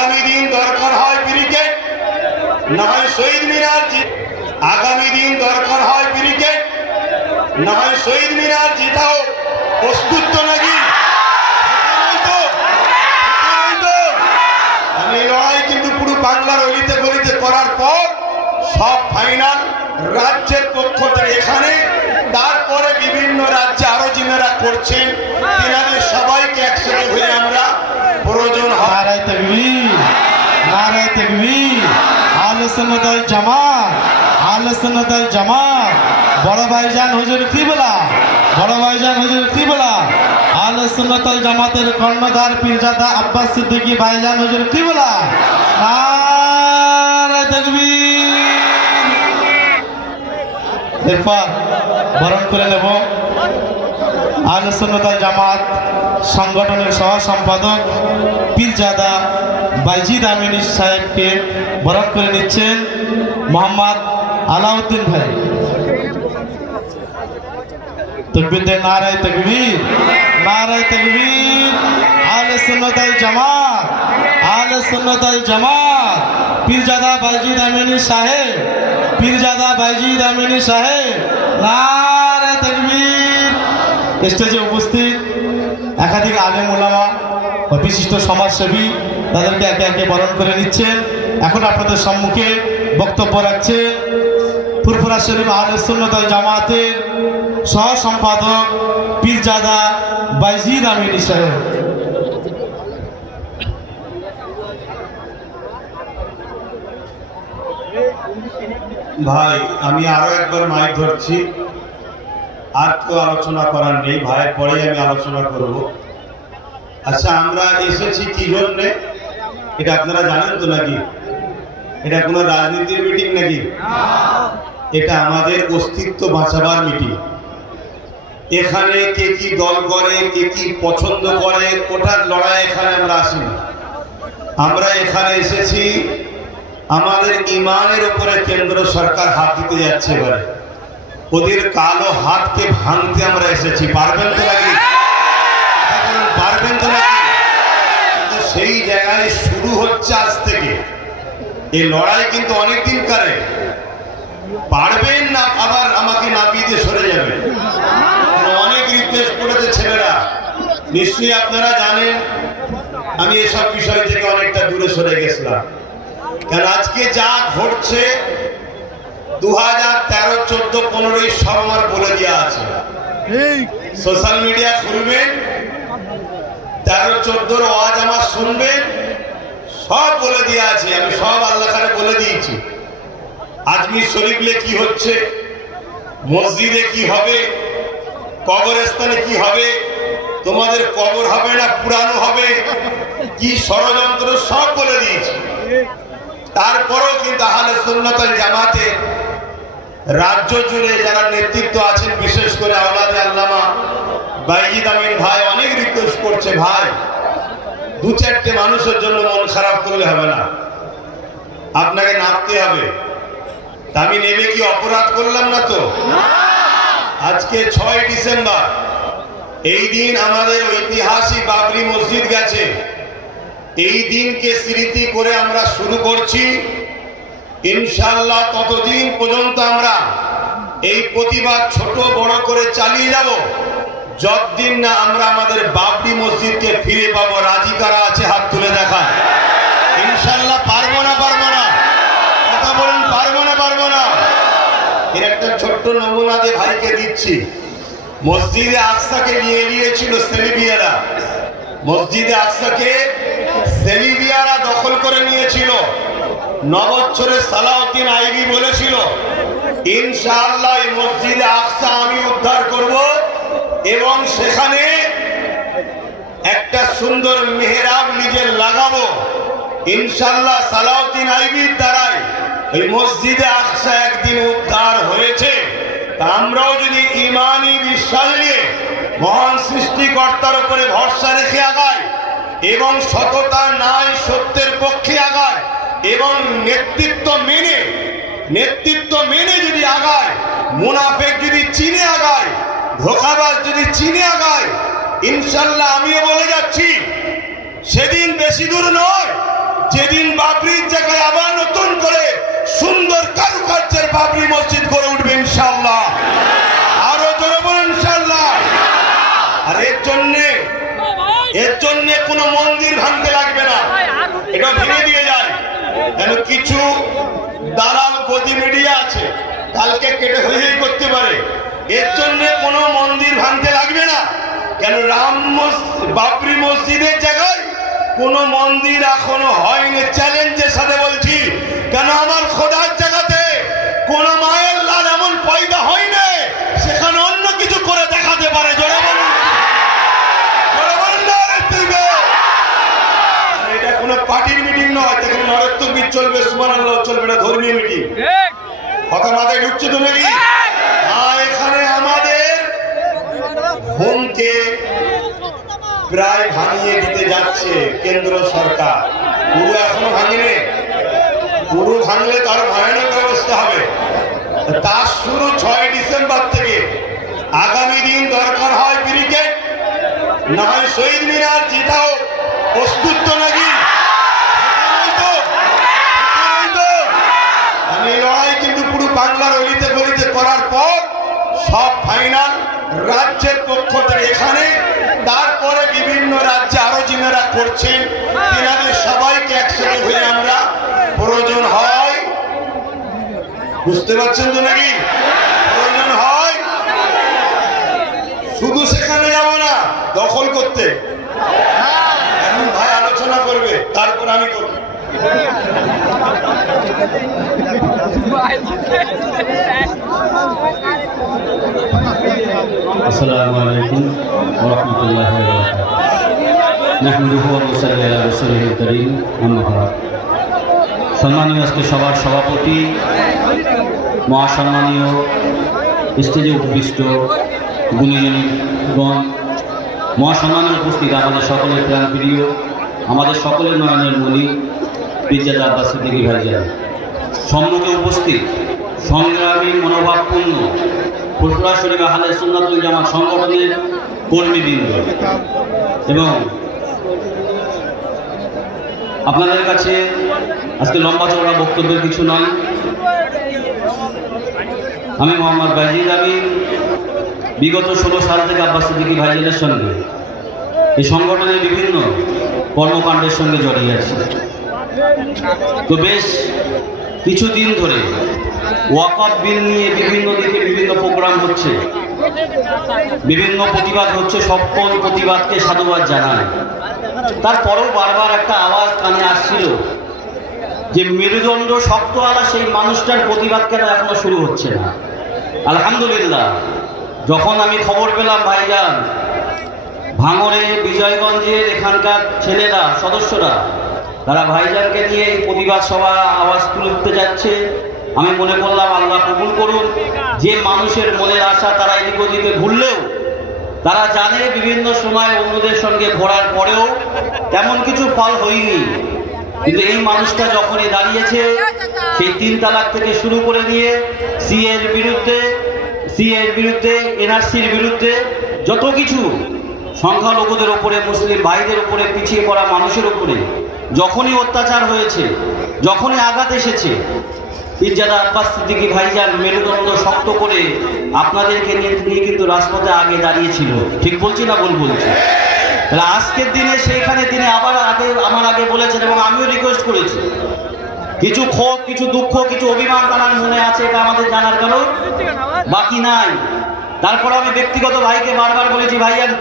আগামী দিন দরকার হয় ব্রিগেড না হয় শহীদ মিনার আগামী দিন দরকার হয় ব্রিগেড না হয় শহীদ মিনার জিতাও। প্রস্তুত তো নাকি? আমি লড়াই কিন্তু পুরো বাংলার অলিতে গলিতে করার পর সব ফাইনাল রাজ্যের পক্ষ থেকে এখানে। তারপরে বিভিন্ন রাজ্যে আরও যিনারা করছেন। সবাইকে একসাথে হয়ে আমরা প্রয়োজন হয় নারায় তকবীর নারায় তকবীর আলে সুন্নতল জামাত আলে সুন্নতল জামাত। বড় ভাইজান হুজুর কিবলা বড় ভাইজান হুজুর কিবলা আলে সুন্নতল জামাতের কর্ণধার পীরজাদা আব্বাস সিদ্দিকী ভাইজান হুজুর কিবলা এরপর বরণ করে নেব। আহলে জামাত সংগঠনের সহ সম্পাদক পীরজাদা বাইজিদ আমিনী সাহেবকে বরণ করে নিচ্ছেন মোহাম্মদ আলাউদ্দিন ভাই। তকবির নারায় তকবীর নারায় তকবীর। আহলে জামাত আহলে জামাত। পীরজাদা বাইজিদ আমিনী সাহেব, পীরজাদা বাইজিদ আমিনী সাহেব তকবীর স্টেজে উপস্থিত একাধিক আলেম ওলামা ও বিশিষ্ট সমাজসেবী তাদেরকে একে একে বরণ করে নিচ্ছেন। এখন আপনাদের সম্মুখে বক্তব্য রাখছেন ফুরফুরা শরীফ আহলে সুন্নতল জামাতের সহ সম্পাদক পীরজাদা বাইজিদ আমিনী সাহেব ভাই, আমি আরও একবার মাইক ধরছি। আর কেউ আলোচনা করার নেই, ভাইয়ের পরেই আমি আলোচনা করব। আচ্ছা আমরা এসেছি কি জন্যে? এটা আপনারা জানেন তো নাকি? এটা কোনো রাজনীতির মিটিং নাকি? এটা আমাদের অস্তিত্ব বাঁচাবার মিটিং। এখানে কে কি দল করে, কে কি পছন্দ করে ওটার লড়াই এখানে আমরা আসিনি। আমরা এখানে এসেছি, আমাদের ইমানের উপরে কেন্দ্র সরকার হাত দিতে যাচ্ছে এবারে। ওদের কালো হাতকে ভাঙতে আমরা এসেছি। পারবেন তো নাকি? এখন পারবেন তো নাকি? কিন্তু সেই জায়গায় শুরু হচ্ছে আজ থেকে। এই লড়াই কিন্তু অনেকদিন কারে পারবেন না আবার আমাকে দিয়ে সরে যাবে অনেক রিকোয়েস্ট করেছে ছেলেরা। নিশ্চয়ই আপনারা জানেন আমি এসব বিষয় থেকে অনেকটা দূরে সরে গেছিলাম। কারণ আজকে যা ঘটছে দু হাজার তেরো চোদ্দ পনেরোই সব আমার বলে দেওয়া আছে। সোশ্যাল মিডিয়া খুলবেন তেরো চোদ্দোর আমার শুনবেন সব বলে আছে আমি সব আল্লাহ খানে বলে দিয়েছি। আজমির শরীফলে কি হচ্ছে? মসজিদে কি হবে? কবরস্থানে কি হবে? তোমাদের কবর হবে না পুরানো হবে? কি ষড়যন্ত্র সব বলে দিয়েছি। তারপরেও কিন্তু আহলে সুন্নতাল জামাতে রাজ্য জুড়ে যারা নেতৃত্ব আছেন, বিশেষ করে আওলাদে আল্লামা বাইজিদ আমিন ভাই, অনেক রিকোয়েস্ট করছে, ভাই, দু চারটে মানুষের জন্য মন খারাপ করলে হবে না। আপনাকে নামতে হবে। আমি নেমে কি অপরাধ করলাম না তো? আজকে ছয় ডিসেম্বর। এই দিন আমাদের ঐতিহাসিক বাবরি মসজিদ গেছে। এই দিনকে স্মৃতি করে আমরা শুরু করছি। ইনশাল্লাহ ততদিন পর্যন্ত আমরা এই প্রতিবাদ ছোট বড় করে চালিয়ে যাব। যতদিন না আমরা আমাদের বাবরি মসজিদকে ফিরে পাবো, রাজি কারা আছে হাত তুলে দেখা ইনশাল্লাহ পারব না পারব না। কথা বলুন, পারব না পারব না। এর একটা ছোট্ট নমুনা দিয়ে ভাইকে দিচ্ছি। মসজিদে আকসাকে নিয়ে নিয়েছিল সেলিবিয়ারা। মসজিদে আকসাকে সেলিবিয়ারা দখল করে নিয়েছিল। নবচ্ছরে সালাউদ্দিন আইবি বলেছিল, ইনশাআল্লাহ মসজিদে আকসা আমি উদ্ধার করব এবং সেখানে একটা সুন্দর মেহরাব নিজে লাগাবো। ইনশাল্লাহ সালাউদ্দিন আইবির দ্বারাই ওই মসজিদে আকসা একদিন উদ্ধার হয়েছে। তা আমরাও যদি ইমানি বিশ্বাস নিয়ে মহান সৃষ্টিকর্তার উপরে ভরসা রেখে আগাই এবং সততা নাই সত্যের পক্ষে আগায় এবং নেতৃত্ব মেনে নেতৃত্ব মেনে যদি আগায়, মুনাফেক যদি চিনে আগায়, ধোকাবাজ যদি চিনে আগায়, ইনশাল্লাহ আমিও বলে যাচ্ছি, সেদিন বেশি দূর নয় যে সেদিন বাবরির জায়গায় আবার নতুন করে সুন্দর কারুকার্যের বাবরি মসজিদ গড়ে উঠবে ইনশাল্লাহ। আরও জোরে বলুন ইনশাল্লাহ। আর এর জন্যে, এর জন্য কোনো মন্দির ভাঙতে লাগবে না। এটা ভেঙে দিয়ে কেন কিছু দালাল গদি মিডিয়া আছে কালকে কেটে হয়ে করতে পারে। এর জন্য কোনো মন্দির ভাঙতে লাগবে না। কেন রাম বাবরি মসজিদের জায়গায় কোনো মন্দির এখনও হয়নি? চ্যালেঞ্জের সাথে বলছি, কেন আমার খোদার জায়গাতে কোন মায়ের লাল এমন পয়দা হয়নি? সেখানে অন্য কিছু করে দেখাতে পারে। জোরে বলুন। এটা কোনো পার্টির মিটিং নয় চলবে সুমান আল্লাহ চলবে না ধর্মীয় মিটিং। কথা মাথায় ঢুকছে তো নাকি? আর এখানে আমাদের হোমকে প্রায় ভাঙিয়ে দিতে যাচ্ছে কেন্দ্র সরকার। পুরো এখনও ভাঙেনি? পুরো ভাঙলে তার ভয়ানক অবস্থা হবে। তার শুরু ছয় ডিসেম্বর থেকে। আগামী দিন দরকার হয় ক্রিকেট। না হয় শহীদ মিনার হোক প্রস্তুত নাকি সেখানেই তো? সেখানেই তো? আমি এই লড়াই কিন্তু পুরো বাংলার অলিতে গলিতে করার পর সব ফাইনাল রাজ্যের পক্ষ থেকে এখানে। তারপরে বিভিন্ন রাজ্যে আরও যিনারা করছেন। তিনাদের সবাইকে একসাথে হয়ে আমরা প্রয়োজন হয়। বুঝতে পারছেন তো নাকি? প্রয়োজন হয়। শুধু সেখানে যাব না, দখল করতে। এখন ভাই আলোচনা করবে, তারপর আমি করব। السلام عليكم ورحمة الله وبركاته نحمده ونصلي على رسوله الكريم أما بعد সম্মানীয় আজকে সবার সভাপতি মহাসম্মানীয় স্টেজে উপবিষ্ট গুণীজনগণ মহাসম্মানীয় উপস্থিত আমাদের সকলের প্রাণপ্রিয় আমাদের সকলের নয়নের মণি পিজ্জাদা আব্বাস সিদ্দিকী ভাইজান সম্মুখে উপস্থিত সংগ্রামী মনোভাবপূর্ণ ফুরফুরা শরীফ আহলে সুন্নাতুল জামাত সংগঠনের কর্মীবৃন্দ। এবং আপনাদের কাছে আজকে লম্বা চওড়া বক্তব্যের কিছু নয়। আমি মোহাম্মদ বাইজিদ আমিন, বিগত ষোলো সাল থেকে আব্বাস সিদ্দিকী ভাইজানের সঙ্গে। এই সংগঠনের বিভিন্ন কর্মকাণ্ডের সঙ্গে জড়িয়ে আছি। তো বেশ কিছুদিন ধরে ওয়াকফ বিল নিয়ে বিভিন্ন দিকে বিভিন্ন প্রোগ্রাম হচ্ছে। বিভিন্ন প্রতিবাদ হচ্ছে সকল প্রতিবাদকে সাধুবাদ জানায়। তারপরেও বারবার একটা আওয়াজ কানে আসছিল যে মেরুদণ্ড শক্তওয়ালা সেই মানুষটার প্রতিবাদ কেন এখনও শুরু হচ্ছে না? আলহামদুলিল্লাহ, যখন আমি খবর পেলাম, ভাইজান ভাঙরে বিজয়গঞ্জের এখানকার ছেলেরা, সদস্যরা তারা ভাইজানকে নিয়ে প্রতিবাদ সভা আওয়াজ তুলতে যাচ্ছে। আমি মনে করলাম আল্লাহ কবুল করুন। যে মানুষের মনের আশা তারা এদিক ওদিকে ভুললেও, তারা জানে বিভিন্ন সময় অন্যদের সঙ্গে ঘোরার পরেও তেমন কিছু ফল হয়নি। কিন্তু এই মানুষটা যখনই দাঁড়িয়েছে, সেই তিন তালাক থেকে শুরু করে দিয়ে সি এর বিরুদ্ধে সি এর বিরুদ্ধে, এনআরসির বিরুদ্ধে যত কিছু সংখ্যালঘুদের ওপরে, মুসলিম ভাইদের ওপরে, পিছিয়ে পড়া মানুষের ওপরে যখনই অত্যাচার হয়েছে, যখনই আঘাত এসেছে পিজ্জাদা আব্বাস সিদ্দিকি ভাইজান মেরুদণ্ড শক্ত করে আপনাদেরকে নিয়ে কিন্তু রাজপথে আগে দাঁড়িয়েছিল। ঠিক বলছি না ভুল বলছি? তাহলে আজকের দিনে সেইখানে তিনি আবার আগে আমার আগে বলেছেন এবং আমিও রিকোয়েস্ট করেছি। কিছু ক্ষোভ, কিছু দুঃখ, কিছু অভিমান তার মনে আছে, এটা আমাদের জানার কারণ বাকি নাই। তারপর আমি ব্যক্তিগত ভাইকে বারবার বলেছি ভাইয়ান